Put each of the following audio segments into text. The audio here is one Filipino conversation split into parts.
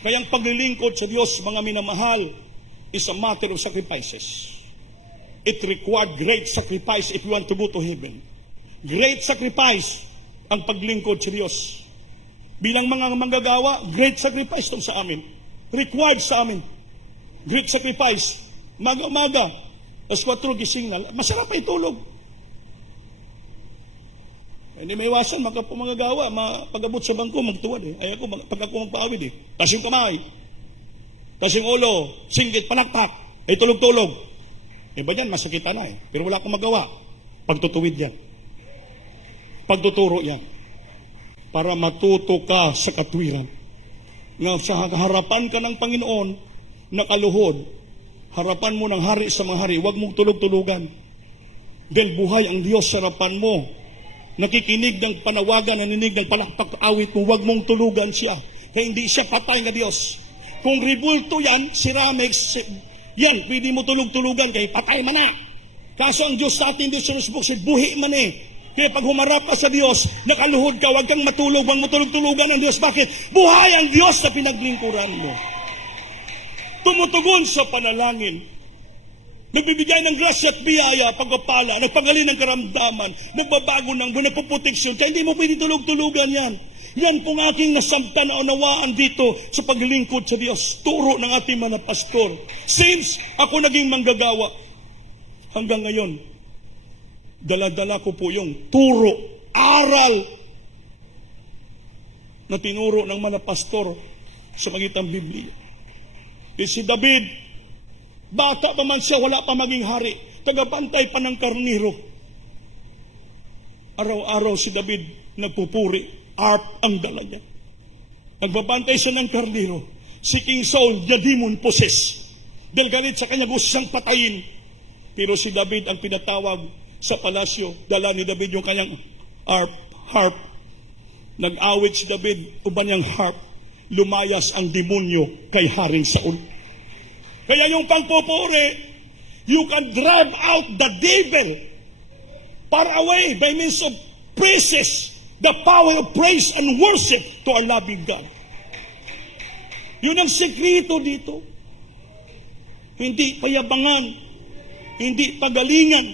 Kaya ang paglilingkod sa Diyos, mga minamahal, is a matter of sacrifices. It required great sacrifice if you want to go to heaven. Great sacrifice ang paglingkod sa Diyos. Bilang mga manggagawa, great sacrifice itong sa amin. Required sa amin. Great sacrifice. Maga-umaga, alas 4 gising na, masarap ay tulog. Hindi may iwasan, manggagawa, pag-abot sa bangko, magtuwad eh. Ay ako, pag ako magpaawid eh. Tas yung kamay, tas yung ulo, singgit, panaktak, ay tulog-tulog. Iba dyan, masakitan na eh. Pero wala akong magawa. Pagtutuwid yan. Pagtuturo yan. Para matuto ka sa katwiran. Nga sa harapan ka ng Panginoon, nakaluhod, harapan mo ng hari sa mga hari, huwag mong tulog-tulugan. Dahil buhay ang Diyos sa harapan mo. Nakikinig ng panawagan, naninig ng palakpak awit mo, huwag mong tulugan siya. Kaya hindi siya patay nga Diyos. Kung ribulto yan, ceramics, yan, pwede mo tulog-tulugan, kaya patay man na. Kaso ang Diyos sa atin, Diyos sa Rusbuk, buhi man eh. Kaya pag humarap ka sa Diyos, nakaluhod ka, huwag kang matulog, huwag matulog-tulugan ng Diyos. Bakit? Buhay ang Diyos sa pinaglingkuran mo. Tumutugon sa panalangin. Nagbibigay ng grasya at biyaya, pagpapala, nagpagaling ng karamdaman, nagbabago ng buwan, nagpuproteksyon. Kaya hindi mo pwede tulog-tulugan yan. Yan pong aking nasamta na unawaan dito sa paglingkod sa Diyos. Turo ng ating mga pastor. Since ako naging manggagawa, hanggang ngayon, dala-dala ko po yung turo, aral na tinuro ng mga pastor sa magitan Biblia. Si David, bata pa man siya, wala pa maging hari, tagabantay pa ng karniro. Araw-araw si David nagpupuri, harp ang dala niya. Nagbabantay siya ng karniro. Si King Saul, the demon possessed. Dahil galit sa kanya, gusto siyang patayin. Pero si David ang pinatawag sa palasyo, dala ni David yung kanyang harp. Nag-awit si David, uban niyang harp, lumayas ang demonyo kay Haring Saul. Kaya yung pagpupuri, you can drive out the devil far away by means of praises, the power of praise and worship to our loving God. Yun ang sekreto dito. Hindi payabangan, hindi pagalingan,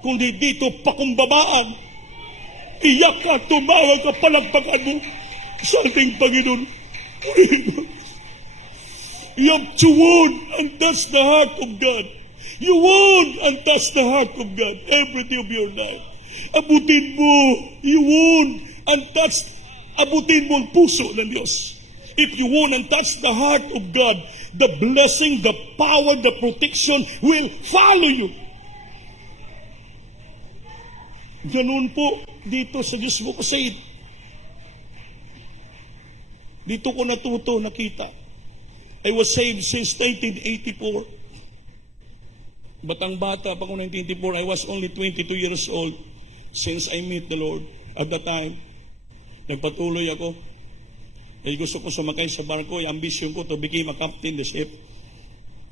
kundi dito pakumbabaan. Iyak ka, tumawag ka, palagpakan mo sa ating Panginoon. You have to wound and touch the heart of God. You wound and touch the heart of God every day of your life. Abutin mo, you wound and touch, abutin mo ang puso ng Diyos. If you wound and touch the heart of God, the blessing, the power, the protection will follow you. Ganun po dito sa Diyos mo kasi dito ko natuto, nakita. I was saved since 1984. Batang bata pa ko 1984. I was only 22 years old since I met the Lord. At that time, nagpatuloy ako. Eh, gusto ko sumakay sa barko. Yung ambition ko to become a captain the ship.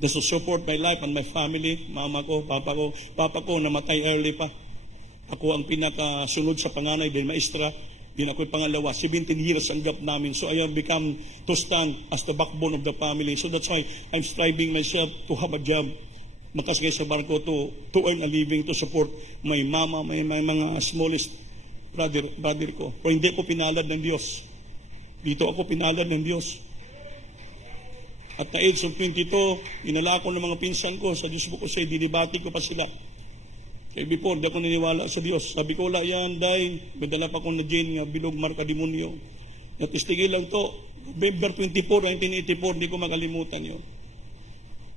Just to support my life and my family. Mama ko, papa ko. Papa ko namatay early pa. Ako ang pinakasunod sa panganay, din maestra. Din ako'y pangalawa. 17 years ang gap namin. So I have become to stand as the backbone of the family. So that's why I'm striving myself to have a job. Makasakay sa barko to earn a living, to support my mama, my mga smallest brother ko. Pero hindi ko pinalad ng Diyos. Dito ako pinalad ng Diyos. At na age of 22, inala ko ng mga pinsan ko sa Diyos ko kasi dinibati ko pa sila. Kaya before, di ako niniwala sa Diyos. Sabi ko, wala yan, day. May dala pa akong na Jane nga bilog marka demonyo. Natistigil lang to. November 24, 1984, hindi ko makalimutan yun.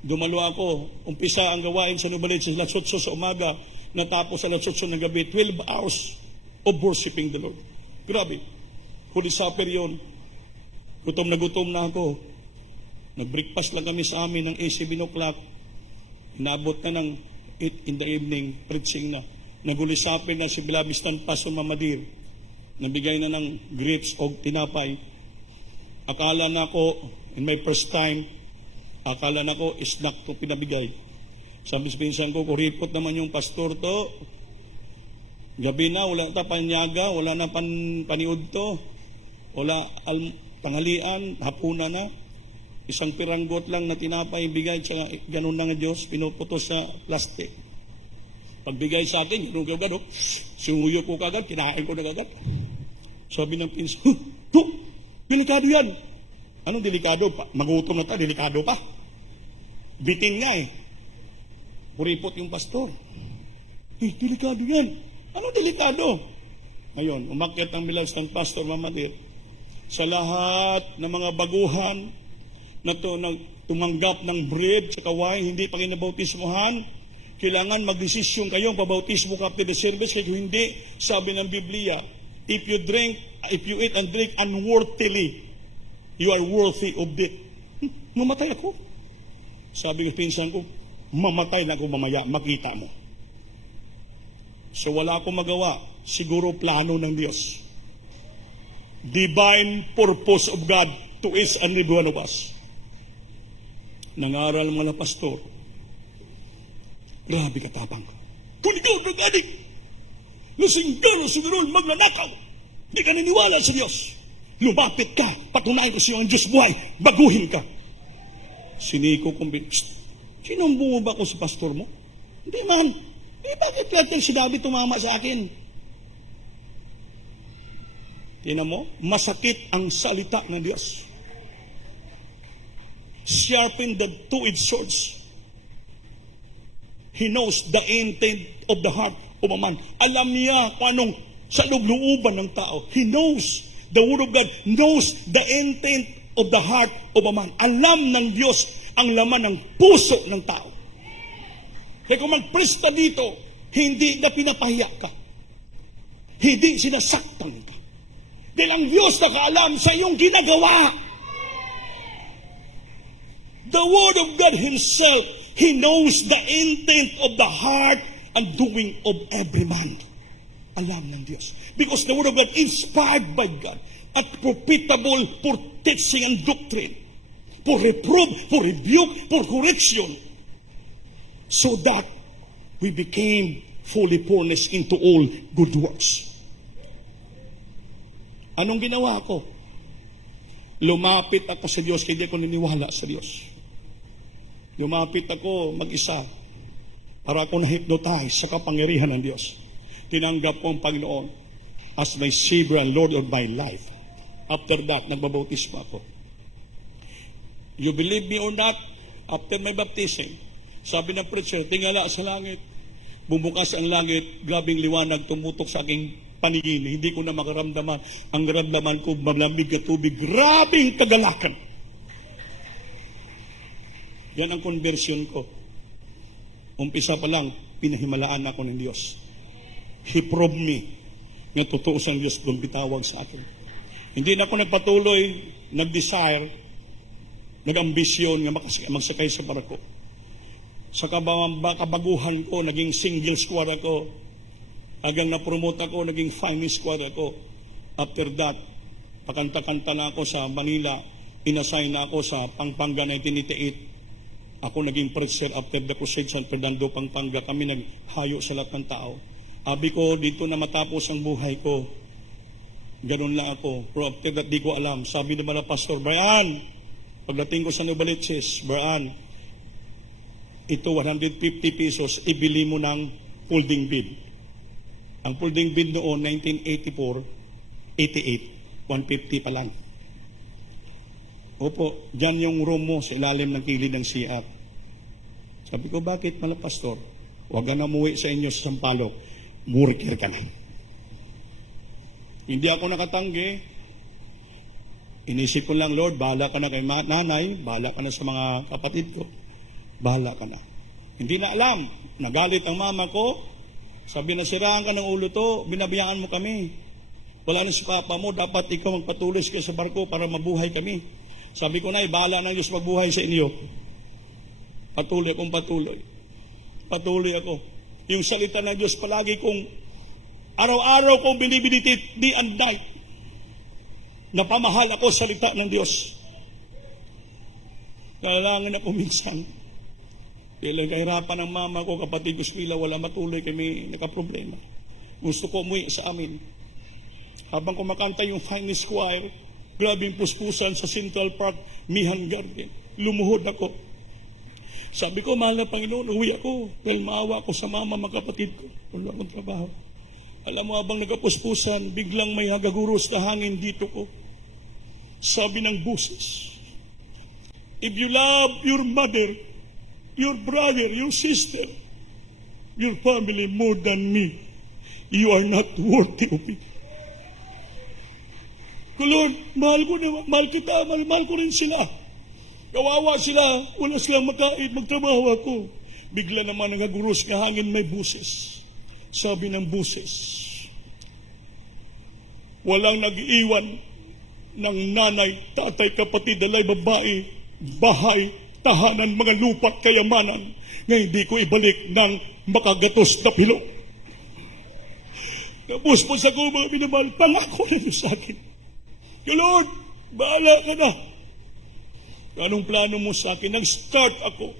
Dumalo ako. Umpisa ang gawain sa Nubalit sa alas 8 sa umaga. Natapos sa alas 8 ng gabi. 12 hours of worshiping the Lord. Grabe. Holy Supper yun. Gutom na ako. Nag-breakfast lang kami sa amin ng 7 o'clock. Inabot na ng 8 in the evening, preaching na. Nagulisapin na si Bilabistan Pastor Mamadir. Nabigay na ng grapes o tinapay. Akala na ko, in my first time, akala na ko, snack to pinabigay. Sabi sa pinsan ko, kuripot naman yung pastor to. Gabi na, wala na panyaga, wala na paniud to. Wala Tanghalian, hapunan na, isang piranggot lang na tinapay, bigay, tsaka ganun na nga Diyos, pinuputos sa plastic. Pagbigay sa akin, ganun kagad, sunguyo ko kagad, kinain ko na kagad. Sabi ng pinsan, delikado yan. Anong delikado? Magutom na ta, delikado pa. Biting nga eh. Puripot yung pastor. Delikado yan. Anong delikado? Ngayon, umakyat ang bilas ng pastor Mamadir sa lahat ng mga baguhan na tumanggap ng bread sa wine, hindi pa kinabautismuhan, kailangan magdesisyon kayong pabautismo ka after the service. Kaya hindi, sabi ng Biblia, if you eat and drink unworthily, you are worthy of death. Mamatay ako. Sabi ng pinsan ko, mamatay na ako mamaya, makita mo. So wala akong magawa. Siguro plano ng Diyos. Divine purpose of God to each and every one of us. Nangaral mga pastor, grabe katapang ka. Kung ikaw nag-adik, lasing ka na siguro magnanakaw, hindi ka naniwala sa Diyos. Lumapit ka, patunayan ko sa iyo ang Diyos buhay, baguhin ka. Siniko kong sinumbong mo ba ko sa pastor mo? Hindi man. Bakit lahat ng sinabi tumama sa akin? Tingnan mo, masakit ang salita ng Diyos. Sharpen the two-edged swords. He knows the intent of the heart of a man. Alam niya kung anong sa loob-looban ng tao. He knows. The Word of God knows the intent of the heart of a man. Alam ng Diyos ang laman ng puso ng tao. Kaya kung magpresta dito, hindi na pinapahiya ka. Hindi sinasaktan ka. Dahil ang Diyos nakaalam sa iyong ginagawa. The Word of God Himself, He knows the intent of the heart and doing of every man. Alam ng Diyos. Because the Word of God, inspired by God, at profitable for teaching and doctrine, for reproof, for rebuke, for correction, so that we became fully furnished into all good works. Anong ginawa ko? Lumapit ako sa Diyos, hindi ako niniwala sa Diyos. Lumapit ako mag-isa para ako na-hypnotize sa kapangyarihan ng Diyos. Tinanggap ko ang Panginoon as my Savior and Lord of my life. After that, nagbabautismo ako. You believe me or not, after my baptism, sabi ng preacher, tingala sa langit, bumukas ang langit, grabing liwanag, tumutok sa aking paningin. Hindi ko na makaramdaman. Ang ramdaman ko, malamig na tubig, grabing kagalakan. Yan ang conversion ko. Umpisa pa lang, pinahimalaan ako ng Diyos. He proved me nga totoo sa Diyos kung bitawag sa akin. Hindi na ako nagpatuloy, nag-desire, nag-ambisyon nga magsakay sa barko. Sa kabaguhan ko, naging single squad ako. Hanggang na-promote ako, naging finance squad ako. After that, pakanta-kanta na ako sa Manila. Inassign na ako sa Pampanga 1988. Ako naging preacher after the crusade San Fernando, Pampanga. Kami naghayo sa lahat ng tao. Abi ko, dito na matapos ang buhay ko. Ganun lang ako. Pero after that, di ko alam. Sabi naman na Pastor Brian, pagdating ko sa Novaliches, Brian, ito 150 pesos, ibili mo ng folding bed. Ang folding bed noon, 1984, 88, 150 pa lang. Opo, dyan yung room mo sa ilalim ng kilid ng CR. Sabi ko, bakit mala Pastor? Huwag ka na umuwi sa inyo sa Sampaloc. Murikir ka na. Hindi ako nakatanggi. Inisip ko lang, Lord, bahala ka na kay nanay, bahala ka na sa mga kapatid ko, bahala ka na. Hindi na alam. Nagalit ang mama ko. Sabi na, siraan ka ng ulo to, binabiyaan mo kami. Wala na si papa mo, dapat ikaw magpatuloy ka sa barko para mabuhay kami. Sabi ko na, bahala ng Diyos magbuhay sa inyo. Patuloy akong patuloy. Patuloy ako. Yung salita ng Diyos palagi kong araw-araw kong binibinitit, day and night. Napamahal ako sa salita ng Diyos. Kailangan ako minsan. Dahil kahirapan ng mama ko, kapatid ko sila, wala matuloy kami nakaproblema. Gusto ko umuwi sa amin. Habang kumakanta yung finest choir, Grabing puspusan sa Central Park, Mihan Garden. Lumuhod ako. Sabi ko, mahal na Panginoon, uwi ako. Dahil maawa ako sa mama, mga kapatid ko. Wala akong trabaho. Alam mo, habang nagapuspusan, biglang may hagaguros na hangin dito ko. Sabi ng buses, if you love your mother, your brother, your sister, your family more than me, you are not worthy of it. Lord, mahal ko na, mahal kita, mahal ko rin sila. Kawawa sila, wala silang makain, magtrabaho ako. Bigla naman nagaguros na hangin, may buses. Sabi ng buses, walang nag-iwan ng nanay, tatay, kapatid, alay, babae, bahay, tahanan, mga lupa, kayamanan, na hindi ko ibalik ng makagatos na pilo. Tapos po sa ko, mga minamahal, pangako na niyo sa akin. Lord, bahala ka na. Anong plano mo sa akin? Nag-start ako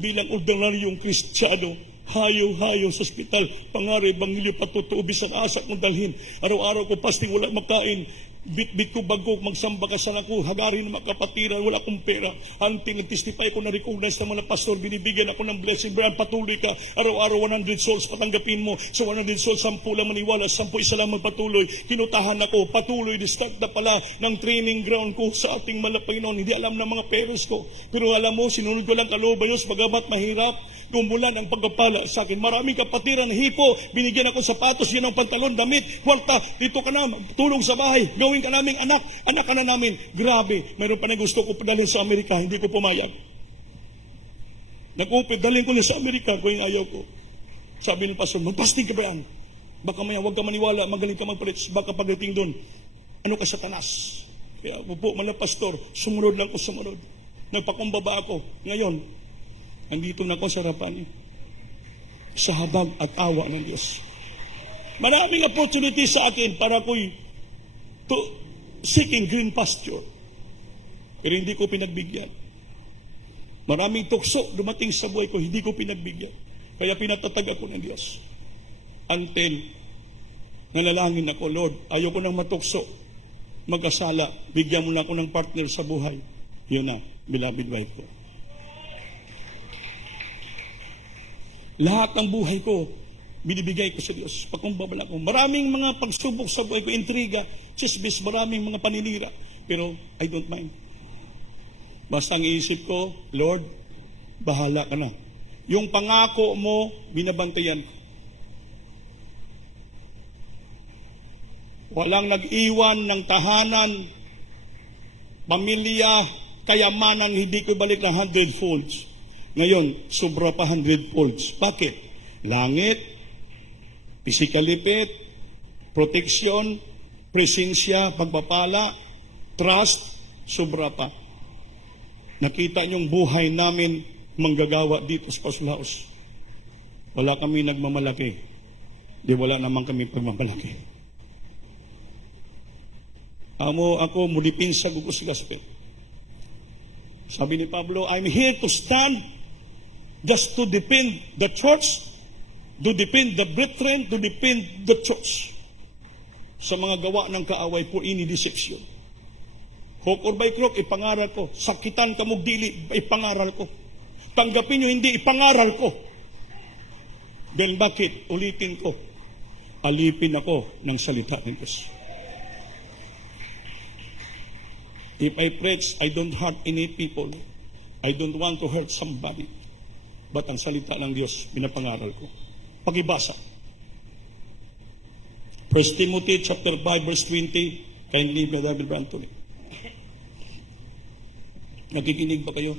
bilang ordinaryong Kristiyano, hayo-hayo sa ospital, pangari, bangilyo, patutuo, bisang asa kong dalhin. Araw-araw ko pasting, wala makain. Bit-bit ko bago, magsamba ka sana ko, hagarin na makapatiran, wala akong pera. Anting, testify ko, na-recognize ng mga pastor, binibigyan ako ng blessing. Brian, patuloy ka, araw-araw 100 souls, patanggapin mo. Sa 100 souls, 10 lang maniwala, 10 isa lang magpatuloy. Kinutahan ako, patuloy, start na pala ng training ground ko sa ating Panginoon. Hindi alam ng mga parents ko. Pero alam mo, sinunod ko lang kalooban Diyos, bagamat mahirap, gumulan ang pagpapala sa akin. Maraming kapatiran, hipo, binigyan ako sapatos, yan ang pantalon, damit, kwarta, dito ka na, tulong sa bahay, gawin ka naming anak ka na namin. Grabe, mayroon pa na gusto ko padalhin sa Amerika, hindi ko pumayag. Nag-upit, dalhin ko na sa Amerika, kung ayaw ko. Sabi ng pastor, magpastig ka ba yan? Baka maya, huwag ka maniwala, magaling ka magpalit, baka pagdating doon, ano ka satanas? Kaya po, mga pastor, sumunod lang ko sumunod. Nagpakumbaba ako. Ngayon, andito na ako sa harapan niyo. Sa habag at awa ng Diyos. Maraming opportunity sa akin para ako'y to seeking green pasture. Pero hindi ko pinagbigyan. Maraming tukso dumating sa buhay ko, hindi ko pinagbigyan. Kaya pinatatag ako ng Diyos. Until nalalangin ako, Lord, ayoko nang matukso, mag-asala, bigyan mo na ako ng partner sa buhay. Yun na, beloved wife ko. Lahat ng buhay ko, binibigay ko sa Diyos. Pagkumbabala ko. Maraming mga pagsubok sa buhay ko, intriga, chismis, maraming mga paninira. Pero I don't mind. Basta ang iisip ko, Lord, bahala ka na. Yung pangako mo, binabantayan ko. Walang nag-iwan ng tahanan, pamilya, kayamanan, hindi ko balik ng 100 folds. Ngayon, sobra pa 100 folds. Bakit? Langit, physically fit, protection, presensya, pagpapala, trust, sobra pa. Nakita niyong buhay namin manggagawa dito sa Paslaos. Wala kami nagmamalaki. Di wala naman kami pagmamalaki. Amo ako mulipin sa gugos gospel. Sabi ni Pablo, I'm here to stand just to defend the church, to defend the brethren, to defend the church sa mga gawa ng kaaway for any deception. Hook or by crook, ipangaral ko. Sakitan ka mo dili, ipangaral ko. Tanggapin nyo hindi, ipangaral ko. Then bakit? Ulitin ko. Alipin ako ng salita ng Diyos. If I preach, I don't hurt any people. I don't want to hurt somebody. But ang salita ng Diyos, pinapangaral ko. Pagibasa. 1 Timothy chapter 5 verse 20, kindly Brother Anthony. Nakikinig ba kayo?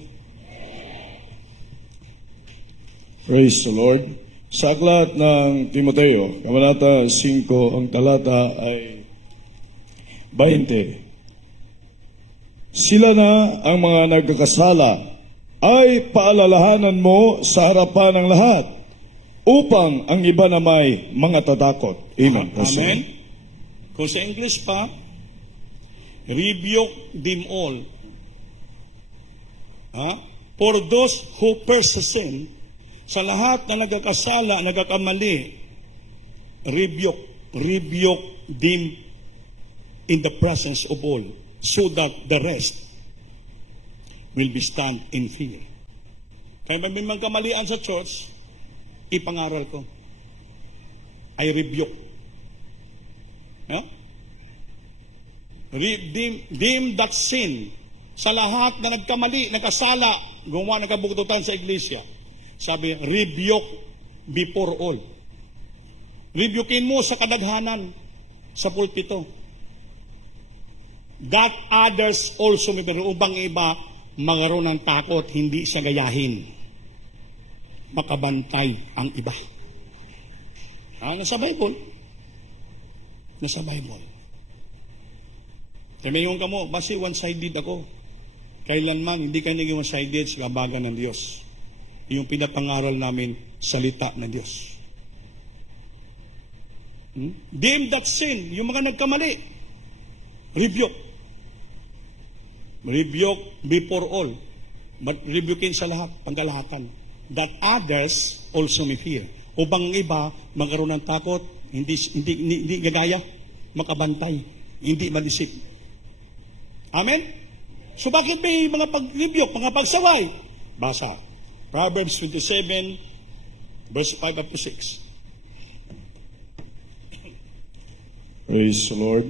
Praise the Lord. Sa aklat ng Timoteo, Kabanata 5, ang talata ay 20. Sila na ang mga nagkakasala ay paalalahanan mo sa harapan ng lahat upang ang iba na may mga tatakot. Amen. Amen. Kung sa English pa, rebuke them all. For those who persist sa lahat na nagkakasala, nagkakamali, rebuke them in the presence of all. so that the rest will be stand in fear. Kaya may mga kamalian sa church, ipangaral ko. I rebuke. No? Deem that sin sa lahat na nagkamali, nagkasala, gumawa ng kabuktutan sa iglesia. Sabi, rebuke before all. Rebukein mo sa kadaghanan sa pulpito. That others also may pero ubang iba magkaroon ng takot, hindi siya gayahin. Makabantay ang iba. Nasa Bible. Nasa Bible. Kaya mayon ka mo, basi one-sided ako. Kailanman, hindi kayo naging one-sided sa kabagan ng Diyos. Yung pinapangaral namin, salita ng Diyos. Deem that sin, yung mga nagkamali, rebuke. Rebuke before all. But rebukein sa lahat, pangkalahatan. That others also may fear. Upang iba, magkaroon ng takot, hindi gagaya, makabantay, hindi madisip. Amen? So bakit may mga pag-rebuke, mga pagsaway? Basa. Proverbs 27, verse 5 up to 6. Praise the Lord.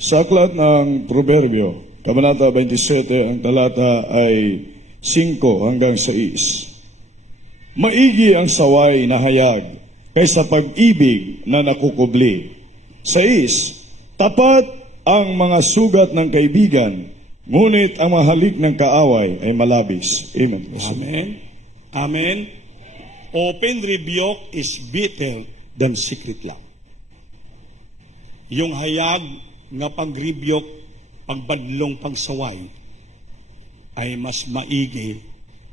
Sa aklat ng Proverbio, Kabanata 27, ang talata ay 5 hanggang 6. Maigi ang saway na hayag kaysa pag-ibig na nakukubli. 6. Tapat ang mga sugat ng kaibigan, ngunit ang mahalik ng kaaway ay malabis. Amen. Amen. Amen. Open rebuke is better than secret love. Yung hayag nga pag-rebuke, pagbadlong pagsaway, ay mas maigi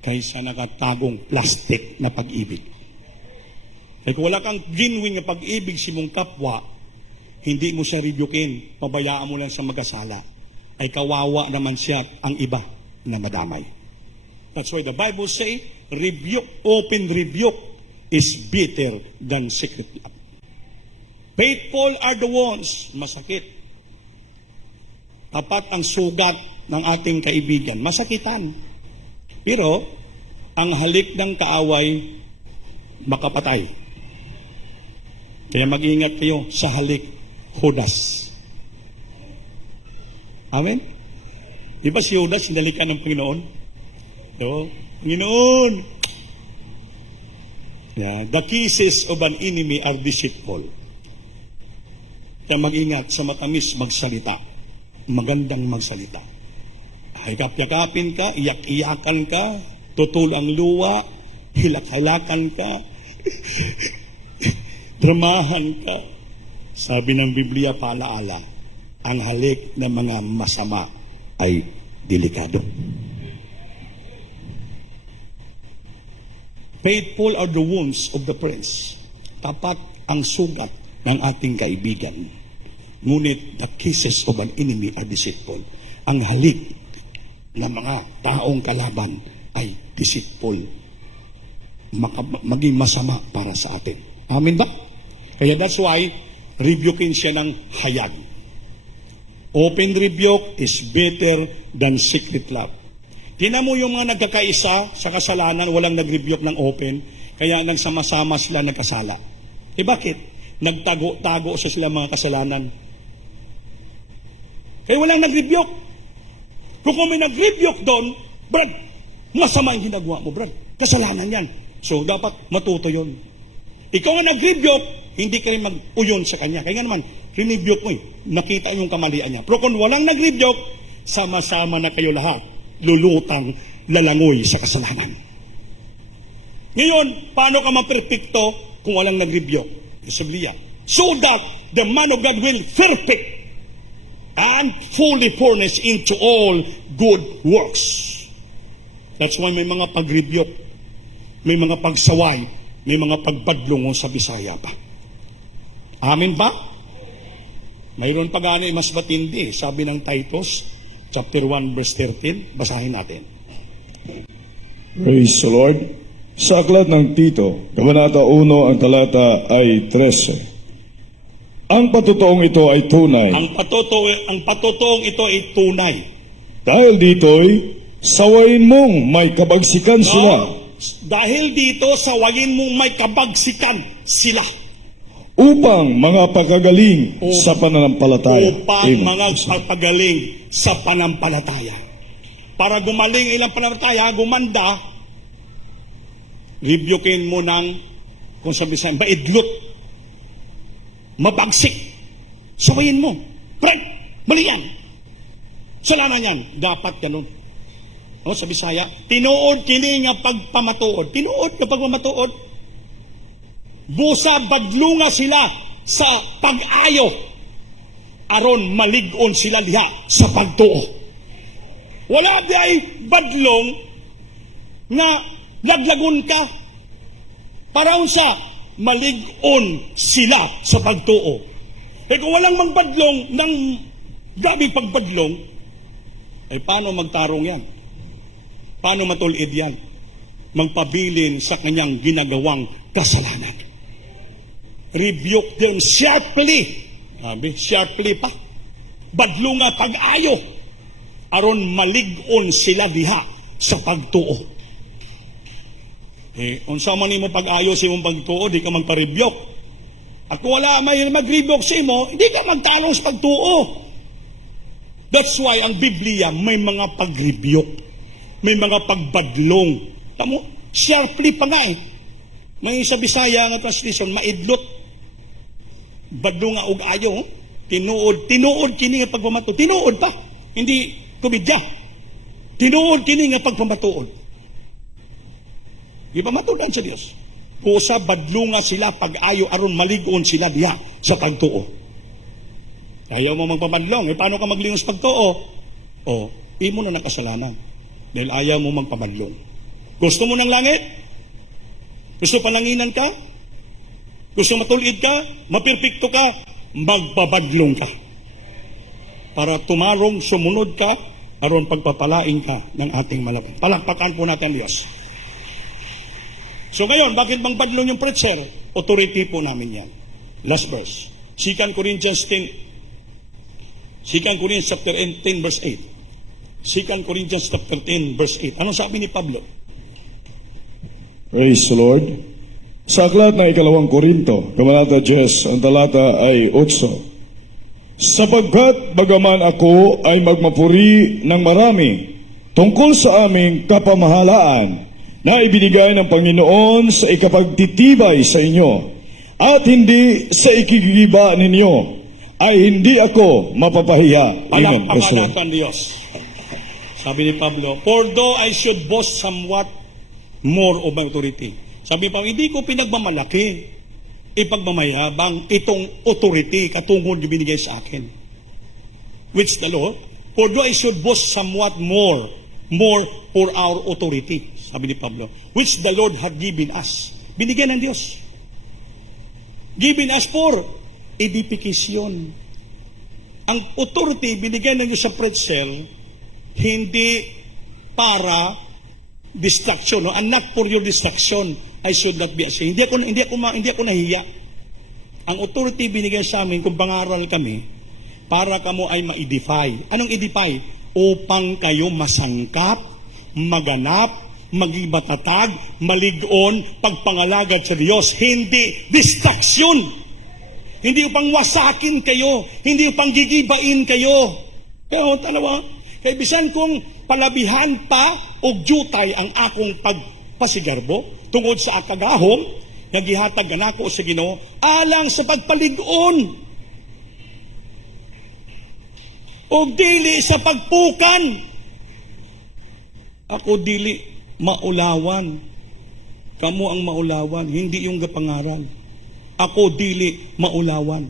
kaysa nakatagong plastic na pag-ibig. Kaya kung wala kang genuine na pag-ibig si mong kapwa, hindi mo siya rebukein, pabayaan mo lang sa magkasala, ay kawawa naman siya ang iba na nadamay. That's why the Bible say, rebuke, open rebuke is better than secret love. Faithful are the ones, masakit. Tapat ang sugat ng ating kaibigan, masakitan. Pero, ang halik ng kaaway, makapatay. Kaya mag-ingat kayo sa halik, Judas. Amen? Di ba si Judas, sinalikan ng Panginoon? So, Panginoon! Yeah, the kisses of an enemy are deceitful. Kaya mag-ingat sa matamis magsalita. Magandang magsalita. Ay kapyakapin ka, iyak-iyakan ka, tutulang luwa, hilak-halakan ka, dramahan ka. Sabi ng Biblia, paalaala, ang halik ng mga masama ay delikado. Faithful are the wounds of the prince. Tapat ang sugat ng ating kaibigan. Ngunit the kisses of an enemy are deceitful. Ang halik ng mga taong kalaban ay deceitful. Maging masama para sa atin. Amen ba? Kaya that's why, rebukein siya ng hayag. Open rebuke is better than secret love. Tingnan mo yung mga nagkakaisa sa kasalanan, walang nag-rebuke ng open, kaya nagsama-sama sila nagkasala. Bakit? Nagtago-tago sa sila mga kasalanan. Kaya walang nag-rebuke. Kung may nag-rebuke doon, Brad, masama yung ginagawa mo, Brad. Kasalanan yan. So, dapat matuto yun. Ikaw nga nag-rebuke, hindi kayo mag-uyon sa kanya. Kaya nga naman, rin-rebuke mo nakita yung kamalian niya. Pero kung walang nag-rebuke, sama-sama na kayo lahat, lulutang, lalangoy sa kasalanan. Ngayon, paano ka maperpekto kung walang nag-rebuke? Biblia. So that the man of God will perfect and fully furnish into all good works. That's why may mga pag-rebuke, may mga pagsaway, may mga pagbadlong sa Bisaya pa. Amen ba? Mayroon pa gani mas matindi, sabi ng Titus, chapter 1, verse 13. Basahin natin. Praise the Lord. Sa aklat ng Tito, Kabanata 1, ang talata ay 13. ang patutuong ito ay tunay. Ang patotoong ito ay tunay. Dahil dito'y sawayin mong may kabagsikan sila Dahil dito, sawayin mong may kabagsikan sila upang mga pagkagaling sa pananampalataya. upang Amen. mga pagpagaling sa panampalataya. Para gumaling ilang panampalataya, gumanda, rebukein mo ng, kung sabi sa'yo, maidlot, mabagsik, sawayin mo, Fred, mali yan. Salanan yan. Dapat ganun. No, sa Bisaya, tinuod kini nga pagpamatuod. Tinuod nga pagpamatuod. Busa badlunga sila sa pag-ayo. Aron malig-on sila diha sa pagtuo. Wala di ay badlong na laglagon ka. Para unsa malig-on sila sa pagtuo. Eh kung walang magbadlong ng gabi pagbadlong, ay paano magtarong yan? Paano matulid yan? Magpabilin sa kanyang ginagawang kasalanan. Rebuke them sharply. Sabi, sharply pa. Badlo nga pag-ayo. Aron malig-on sila diha sa pagtuo. Eh, unsa man nimo pag-ayo sa imong pagtuo, di ka magpa-rebuke. At kung wala may mag-rebuke sa imo, hindi ka magtalong sa pagtuo. That's why ang Biblia may mga pag-rebuke. May mga pagbadlong. Tamo, sharply pa nga eh. May sa Bisaya nga translation, maidlot. Badlong nga og ayo. Tinuod kini nga pagpamatuod. Tinuod pa. Hindi kumidya. Tinuod kini nga pagpamatuod. Di ba matudan sa Dios? Kusa badlunga sila pag-ayo aron malig-on sila diha sa pagtuo. Ayaw mo magpabadlong, eh paano ka maglingos pagtuo? O, imo na nakasalanan. Dahil ayaw mo magpabadlong. Gusto mo ng langit? Gusto pananginan ka? Gusto matulid ka? Mapirpikto ka? Magpabadlong ka. Para tumarong sumunod ka, aron pagpapalain ka ng ating malapit. Palakpakan po natin Diyos. So ngayon, bakit bang badlong yung preacher? Authority po namin yan. Last verse. 2 Corinthians chapter 10 verse 8. 2 Corinthians chapter 10 verse 8. Anong sabi ni Pablo? Praise the Lord. Sa aklat ng 2 Korinto, Kabanata 10, ang talata ay 8. Sapagkat bagaman ako ay magmapuri ng marami tungkol sa aming kapamahalaan na ibinigay ng Panginoon sa ikapagtitibay sa inyo at hindi sa ikigiba ninyo, ay hindi ako mapapahiya. Amen. Palakpakan natin Diyos. Sabi ni Pablo, for though I should boast somewhat more of my authority. Sabi pa, hindi ko pinagmamalaki, ipagmamayabang itong authority katungkol yung binigay sa akin. Which the Lord, for though I should boast somewhat more for our authority. Sabi ni Pablo, which the Lord had given us. Binigyan ng Diyos. Given us for edification. Ang authority binigyan ng Diyos sa preacher, hindi para distraction, no? And not for your distraction, I should not be ashamed. Hindi ako nahiya. Ang authority binigay sa amin kung pangaral kami para kamo ay ma-edify. Anong edify? Upang kayo masangkap, maganap, maging matatag, malig-on, pagpangalagad sa Diyos. Hindi distraction. Hindi upang wasakin kayo. Hindi upang gigibain kayo. Pero talawa, kaya bisan kung palabihan pa o jutay ang akong pagpasigarbo tungod sa akagahom, nagihatag ganako sa Ginoo alang sa pagpalig-on o dili sa pagpukan. Ako dili maulawan. Kamu ang maulawan, hindi yung gapangaral. Ako dili maulawan.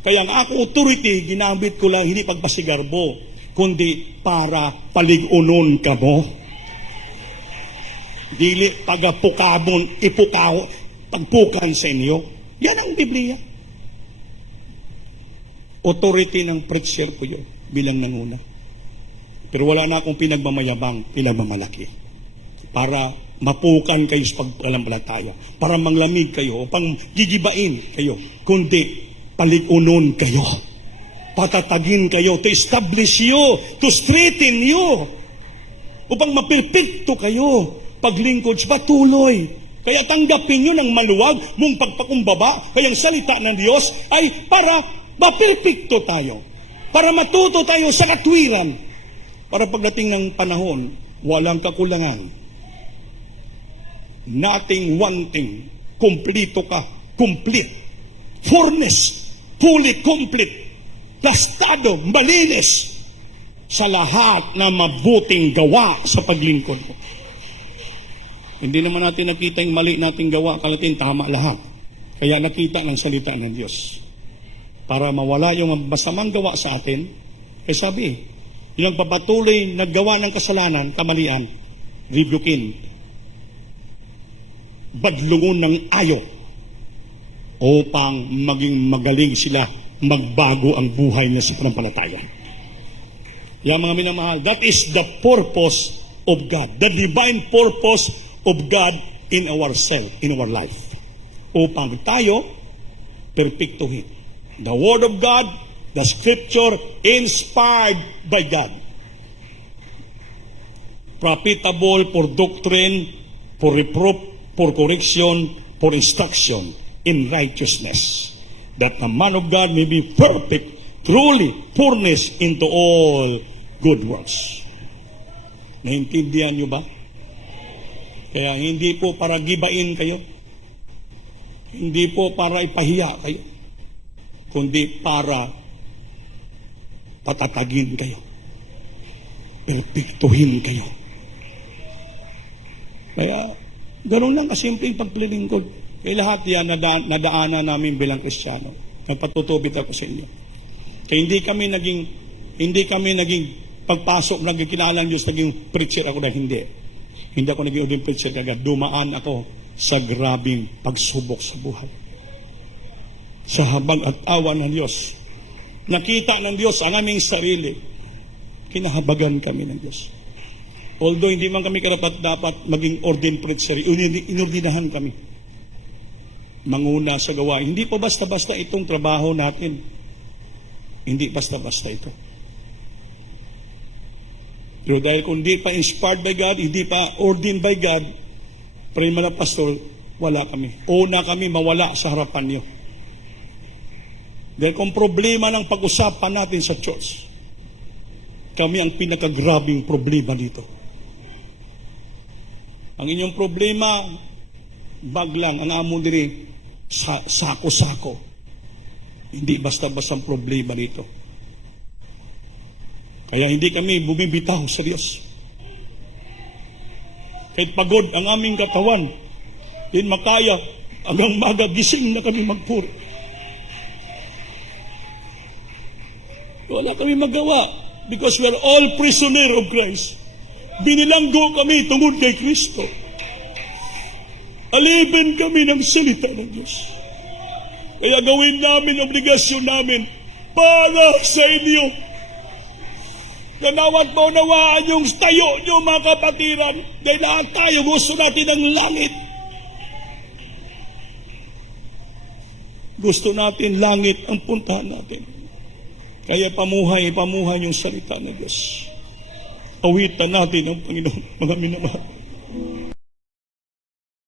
Kaya ang ako authority, ginamit ko lang hindi pagpasigarbo, kundi para palig-unon ka mo. Dili pagapukabon, pagpukan sa inyo. Yan ang Biblia. Authority ng preacher ko yun, bilang nanguna. Pero wala na akong pinagmamayabang, pinagmamalaki. Para mapukan kayo sa pagpalampalataya. Para manglamig kayo, o pang gigibain kayo. Kundi paligunon kayo. Patatagin kayo to establish you, to straighten you, upang mapirpekto kayo. Paglingkod sa patuloy. Kaya tanggapin nyo ng maluwag mong pagpakumbaba. Kaya ang salita ng Diyos ay para mapirpekto tayo. Para matuto tayo sa katwiran. Para pagdating ng panahon, walang kakulangan. Nothing wanting. Kumplito ka. Complete. Fullness. Fully complete. Plastado. Malinis. Sa lahat na mabuting gawa sa paglingkod mo. Hindi naman natin nakita yung mali nating gawa, kalatin tama lahat. Kaya nakita ng salita ng Diyos. Para mawala yung masamang gawa sa atin, kaya sabi, yung papatuloy naggawa ng kasalanan, kamalian, rebukin. Badlungon ng ayo upang maging magaling sila, magbago ang buhay na sa panampalataya. Kaya mga minamahal, that is the purpose of God. The divine purpose of God in ourselves, in our life. Upang tayo perpektuhin. The Word of God, the Scripture, inspired by God. Profitable for doctrine, for reproof, for correction, for instruction in righteousness. That the man of God may be perfect, truly furnished into all good works. Naintindihan nyo ba? Kaya hindi po para gibain kayo. Hindi po para ipahiya kayo. Kundi para patatagin kayo. Perpektuhin kayo. Kaya, ganun lang kasimpleng pagpilingkod. Kaya lahat yan nadaanan namin bilang Kristiyano. Nagpatutubit ako sa inyo. Kaya hindi kami naging pagpasok, nagkilala ng Diyos, naging preacher ako na hindi. Hindi ako naging uding preacher kagad. Dumaan ako sa grabing pagsubok sa buhay. Sa habag at awa ng Diyos. Nakita ng Diyos ang aming sarili. Kinahabagan kami ng Diyos. Although hindi man kami karapat-dapat maging ordained preacher, inordinahan kami. Manguna sa gawa. Hindi po basta-basta itong trabaho natin. Hindi basta-basta ito. Pero dahil kung hindi pa inspired by God, hindi pa ordained by God, prima na pastor, wala kami. Una kami mawala sa harapan niyo. Dahil kung problema ng pag-usapan natin sa church, kami ang pinakagrabing problema dito. Ang inyong problema, bag lang, ang amon diri, sako-sako. Hindi basta-basta ang problema dito. Kaya hindi kami bumibitaw sa Diyos. Kahit pagod ang aming katawan, din makaya, hanggang magagising na kami magpuri. Wala kami magawa because we are all prisoner of Christ. Binilanggo kami tungod kay Kristo. Alipin kami ng salita ng Diyos. Kaya gawin namin, obligasyon namin para sa inyo. Nanawat mo nawaan yung tayo nyo mga kapatiran. Dahil lahat tayo gusto natin ng langit. Gusto natin langit ang puntahan natin. Kaya pamuhay yung salita ng Diyos. Awitan natin ang Panginoon, mga minamahal.